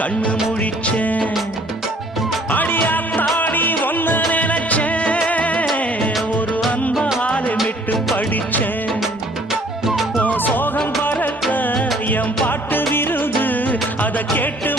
கண்ணு முழிச்சேன். அடியாத்தாடி ஒன்ன நினைச்சேன், ஒரு அன்பாலே விட்டு படிச்சேன். சோகம் பறக்க என் பாட்டு விருது, அதை கேட்டு